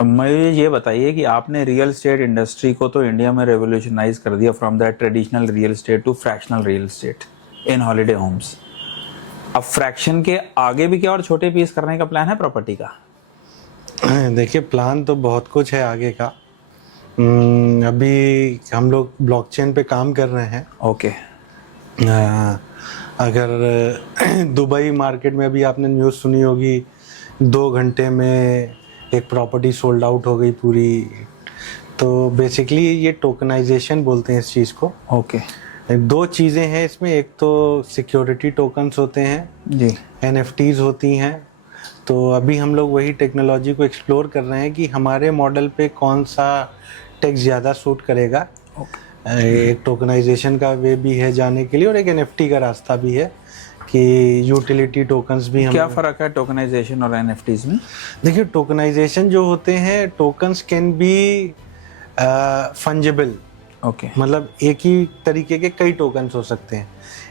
मुझे ये बताइए कि आपने रियल एस्टेट इंडस्ट्री को तो इंडिया में रेवोल्यूशनाइज कर दिया, from that traditional real estate to fractional real estate in holiday homes. अब फ्रैक्शन के आगे भी क्या और छोटे पीस करने का प्लान है प्रॉपर्टी का? देखिए, प्लान तो बहुत कुछ है आगे का। अभी हम लोग ब्लॉकचेन पे काम कर रहे हैं। ओके। अगर दुबई मार्केट में अभी आपने न्यूज़ सुनी होगी, 2 घंटे में एक प्रॉपर्टी सोल्ड आउट हो गई पूरी। तो बेसिकली ये टोकनाइजेशन बोलते हैं इस चीज़ को। ओके। 2 चीज़ें हैं इसमें, एक तो सिक्योरिटी टोकन्स होते हैं जी। NFTs होती हैं। तो अभी हम लोग वही टेक्नोलॉजी को एक्सप्लोर कर रहे हैं कि हमारे मॉडल पे कौन सा टेक ज़्यादा सूट करेगा। एक टोकनाइजेशन का वे भी है जाने के लिए, और एक NFT का रास्ता भी है कि यूटिलिटी टोकन्स भी हम। क्या फ़र्क है टोकनाइजेशन और NFTs में? देखिए, टोकनाइजेशन जो होते हैं, tokens can be fungible. Okay. मतलब एक ही तरीके के कई टोकन्स हो सकते हैं।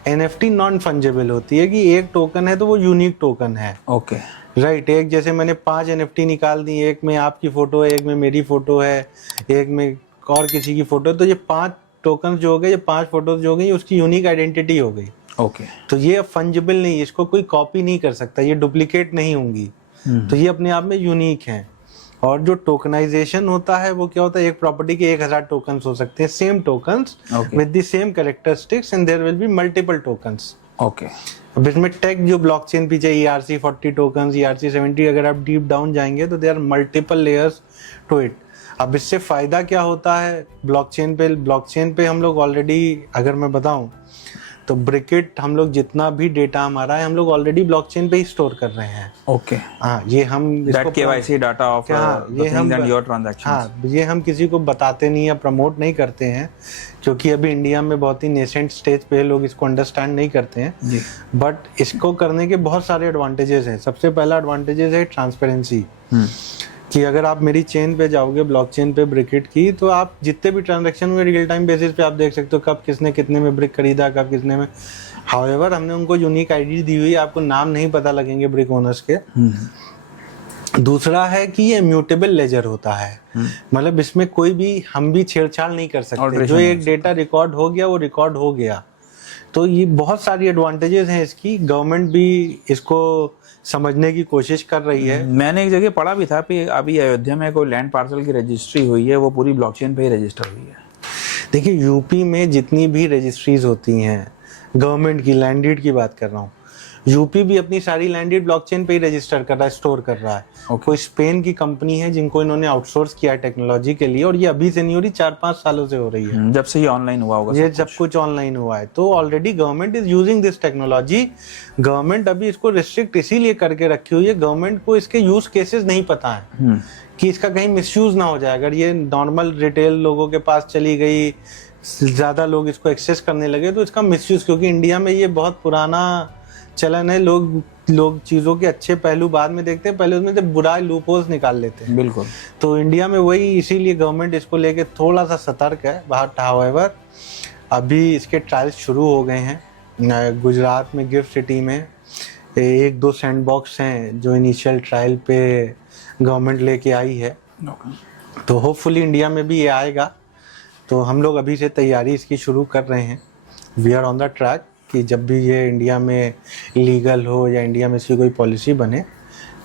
NFT नॉन फंजेबल होती है कि एक टोकन है तो वो यूनिक टोकन है। ओके। राइट। एक जैसे मैंने 5 NFT निकाल दी, एक में आपकी फ़ोटो है, एक में मेरी फ़ोटो है, एक में और किसी की फ़ोटो है, तो ये 5 टोकन जो हो गए, ये 5 फोटोज जो हो गई, उसकी यूनिक आइडेंटिटी हो गई। ओके। तो ये फंजिबल नहीं, इसको कोई कॉपी नहीं कर सकता, ये डुप्लीकेट नहीं होंगी। तो ये अपने आप में यूनिक हैं। और जो टोकनाइजेशन होता है वो क्या होता है, एक प्रॉपर्टी के 1000 टोकन्स हो सकते हैं, same tokens with the same characteristics, and there will be multiple tokens. Okay. अब इसमें टेक जो ब्लॉकचेन पीछे ERC40 टोकन्स, ERC70, अगर आप डीप डाउन जाएंगे तो there are multiple layers to it. अब इससे फ़ायदा क्या होता है ब्लॉकचेन पे हम लोग ऑलरेडी, अगर मैं बताऊं तो ब्रिकेट, हम लोग जितना भी डेटा हमारा है हम लोग ऑलरेडी ब्लॉकचेन पे ही स्टोर कर रहे हैं। ओके। हाँ, ये हम दैट KYC डाटा ऑफ ये हम योर ट्रांजैक्शंस। हाँ, ये हम किसी को बताते नहीं या प्रमोट नहीं करते हैं, क्योंकि अभी इंडिया में बहुत ही नेसेंट स्टेज पे लोग इसको अंडरस्टैंड नहीं करते हैं जी। बट इसको करने के बहुत सारे एडवांटेजेस हैं। सबसे पहला एडवांटेजेस है ट्रांसपेरेंसी, कि अगर आप मेरी चेन पे जाओगे, ब्लॉकचेन पे ब्रिकेट की, तो आप जितने भी ट्रांजैक्शन में रियल टाइम बेसिस पे आप देख सकते हो कब किसने कितने में ब्रिक खरीदा, कब किसने में। हाउएवर हमने उनको यूनिक आईडी दी हुई है, आपको नाम नहीं पता लगेंगे ब्रिक ओनर्स के। दूसरा है कि ये इम्यूटेबल लेजर होता है, मतलब इसमें कोई भी हम भी छेड़छाड़ नहीं कर सकते। जो एक डेटा रिकॉर्ड हो गया वो रिकॉर्ड हो गया। तो ये बहुत सारी एडवांटेजेस हैं इसकी। गवर्नमेंट भी इसको समझने की कोशिश कर रही है। मैंने एक जगह पढ़ा भी था कि अभी अयोध्या में कोई लैंड पार्सल की रजिस्ट्री हुई है, वो पूरी ब्लॉकचेन पे ही रजिस्टर हुई है। देखिए, यूपी में जितनी भी रजिस्ट्रीज होती हैं गवर्नमेंट की, लैंड डीड की बात कर रहा हूँ, यूपी भी अपनी सारी लैंड डीड ब्लॉकचेन पे ही रजिस्टर कर रहा है, स्टोर कर रहा है। कोई स्पेन की कंपनी है जिनको इन्होंने आउटसोर्स किया है टेक्नोलॉजी के लिए, और ये अभी से नहीं हो रही, 4-5 सालों से हो रही है, जब से ये ऑनलाइन हुआ होगा। ये जब कुछ ऑनलाइन हुआ है। तो already government is using this technology. Government अभी इसको रिस्ट्रिक्ट इसीलिए करके रखी हुई है, गवर्नमेंट को इसके यूज केसेस नहीं पता है कि इसका कहीं मिसयूज ना हो जाए। अगर ये नॉर्मल रिटेल लोगों के पास चली गई, ज्यादा लोग इसको एक्सेस करने लगे, तो इसका मिसयूज, क्योंकि इंडिया में ये बहुत पुराना चलन है, लोग चीज़ों के अच्छे पहलू बाद में देखते हैं, पहले उसमें से बुरा लूपहोल्स निकाल लेते हैं। बिल्कुल। तो इंडिया में वही, इसीलिए गवर्नमेंट इसको लेके थोड़ा सा सतर्क है। बट हाउएवर अभी इसके ट्रायल्स शुरू हो गए हैं। गुजरात में गिफ्ट सिटी में 1-2 सैंडबॉक्स हैं जो इनिशियल ट्रायल पे गवर्नमेंट लेके आई है। तो होपफुली इंडिया में भी ये आएगा। तो हम लोग अभी से तैयारी इसकी शुरू कर रहे हैं। We are on the track कि जब भी ये इंडिया में लीगल हो या इंडिया में इसकी कोई पॉलिसी बने,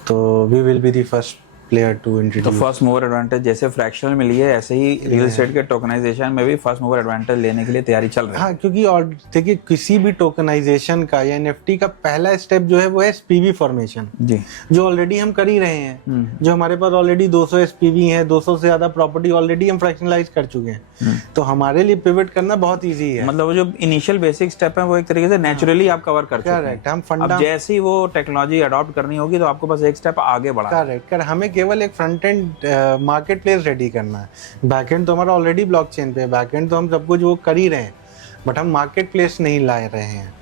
तो we will be the first player to introduce. तो फर्स्ट मूवर एडवांटेज जैसे फ्रैक्शनल में लिए, ऐसे ही रियल एस्टेट के टोकनाइजेशन में भी फर्स्ट मूवर एडवांटेज लेने के लिए तैयारी चल रही है। हाँ, क्योंकि और देखिए, किसी भी टोकनाइजेशन का या NFT का पहला स्टेप जो है वो है SPV फॉर्मेशन, जी, जो ऑलरेडी हम कर ही रहे हैं। जो हमारे पास ऑलरेडी 200 SPV हैं, 200 से ज्यादा प्रॉपर्टी ऑलरेडी हम फ्रैक्शनलाइज कर चुके हैं। तो हमारे लिए पिवट करना बहुत ईजी है। मतलब वो जो इनिशियल बेसिक स्टेप है वो एक तरीके से नेचुरली आप कवर कर चुके हैं। करेक्ट। हम अब जैसे ही वो टेक्नोलॉजी अडॉप्ट करनी होगी तो आपको बस एक स्टेप आगे बढ़ा। करेक्ट। हमें केवल एक front end market place ready करना है। बैकएंड तो हमारा ऑलरेडी ब्लॉकचेन पे है, बैकएंड तो हम सब कुछ वो कर ही रहे हैं, बट हम मार्केट प्लेस नहीं ला रहे हैं।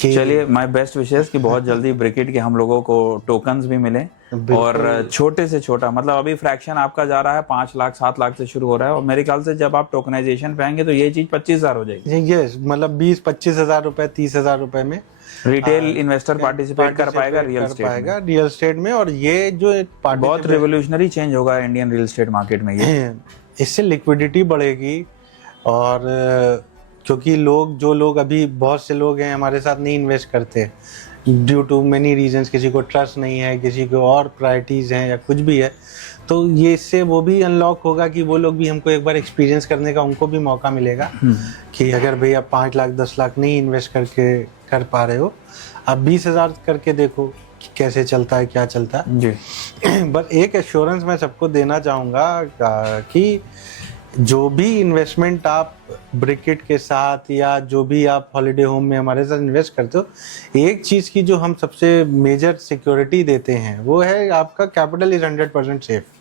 चलिए, माय बेस्ट विशेस कि बहुत जल्दी ब्रिकेट के हम लोगों को टोकन्स भी मिले, और छोटे से छोटा, मतलब अभी फ्रैक्शन आपका जा रहा है 5 लाख 7 लाख से शुरू हो रहा है, और मेरे ख्याल से जब आप टोकनाइजेशन पे आएंगे तो ये चीज 25,000 हो जाएगी। यस, मतलब 20-25 हज़ार रुपए, 30 हज़ार रुपए में रिटेल इन्वेस्टर पार्टिसिपेट कर पाएगा रियल स्टेट में। रियल एस्टेट में। और ये जो एक बहुत रिवोल्यूशनरी चेंज होगा इंडियन रियल एस्टेट मार्केट में ये। इससे लिक्विडिटी बढ़ेगी। और क्योंकि जो लोग अभी बहुत से लोग हैं हमारे साथ नहीं इन्वेस्ट करते ड्यू टू मेनी रीजंस, किसी को ट्रस्ट नहीं है, किसी को और प्रायोरिटीज हैं या कुछ भी है, तो ये इससे वो भी अनलॉक होगा कि वो लोग भी हमको एक बार एक्सपीरियंस करने का उनको भी मौका मिलेगा कि अगर भैया 5 लाख 10 लाख नहीं इन्वेस्ट करके कर पा रहे हो, आप 20,000 करके देखो कि कैसे चलता है, क्या चलता है जी। बस एक एश्योरेंस मैं सबको देना चाहूँगा कि जो भी इन्वेस्टमेंट आप ब्रिकेट के साथ या जो भी आप हॉलिडे होम में हमारे साथ इन्वेस्ट करते हो, एक चीज़ की जो हम सबसे मेजर सिक्योरिटी देते हैं वो है आपका कैपिटल इज 100% सेफ।